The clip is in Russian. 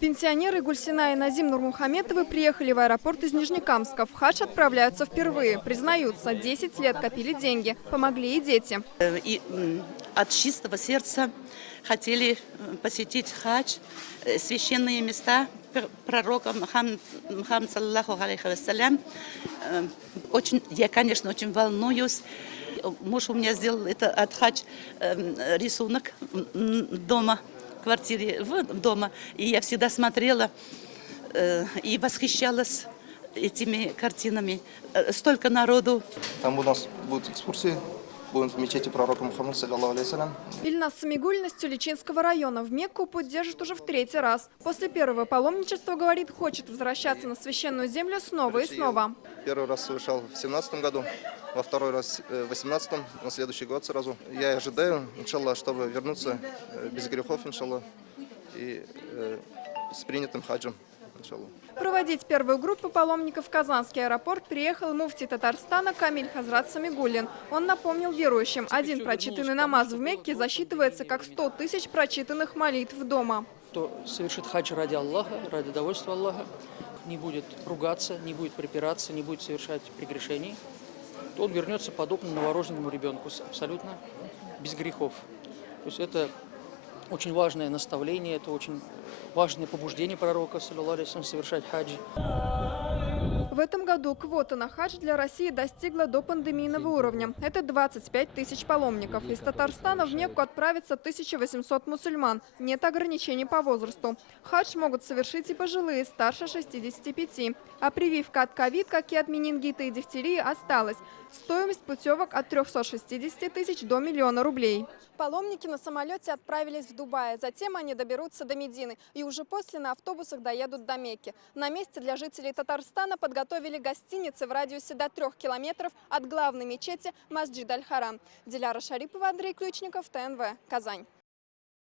Пенсионеры Гульсина и Назим Нурмухаметовы приехали в аэропорт из Нижнекамска. В хадж отправляются впервые. Признаются, 10 лет копили деньги. Помогли и дети. И от чистого сердца хотели посетить хадж, священные места пророка Мухаммада, саллаллаху алейхи вассалям. Я, конечно, очень волнуюсь. Муж у меня сделал это от хадж рисунок дома, в квартире, дома. И я всегда смотрела и восхищалась этими картинами. Столько народу. Там у нас будут экскурсии. Будем в мечети пророка Мухаммада, саллаллаху алейхи вассалям. Ильнас Самигуллин из Тюличинского района в Мекку путь держит уже в 3-й раз. После первого паломничества, говорит, хочет возвращаться на священную землю снова и снова. Первый раз совершал в 2017 году, во второй раз в 2018, на следующий год сразу. Я ожидаю, иншаллах, чтобы вернуться без грехов, иншаллах, и с принятым хаджем, иншаллах. Проводить первую группу паломников в Казанский аэропорт приехал муфти Татарстана Камиль Хазрат Самигуллин. Он напомнил верующим, один прочитанный намаз в Мекке засчитывается как 100 тысяч прочитанных молитв дома. Кто совершит хадж ради Аллаха, ради довольства Аллаха, не будет ругаться, не будет припираться, не будет совершать прегрешений, то он вернется подобно новорожденному ребенку, абсолютно без грехов. То есть это очень важное наставление, это очень важное побуждение пророка, саллаллаху алейхи вассалям, совершать хаджи. В этом году квота на хадж для России достигла до пандемийного уровня. Это 25 тысяч паломников. Из Татарстана в Мекку отправится 1800 мусульман. Нет ограничений по возрасту. Хадж могут совершить и пожилые, старше 65. А прививка от ковид, как и от менингита и дифтерии, осталась. Стоимость путевок от 360 тысяч до 1 000 000 рублей. Паломники на самолете отправились в Дубай. Затем они доберутся до Медины. И уже после на автобусах доедут до Мекки. На месте для жителей Татарстана подготовили гостиницы в радиусе до 3 километров от главной мечети Масджид Аль-Харам. Диляра Шарипова, Андрей Ключников, ТНВ, Казань.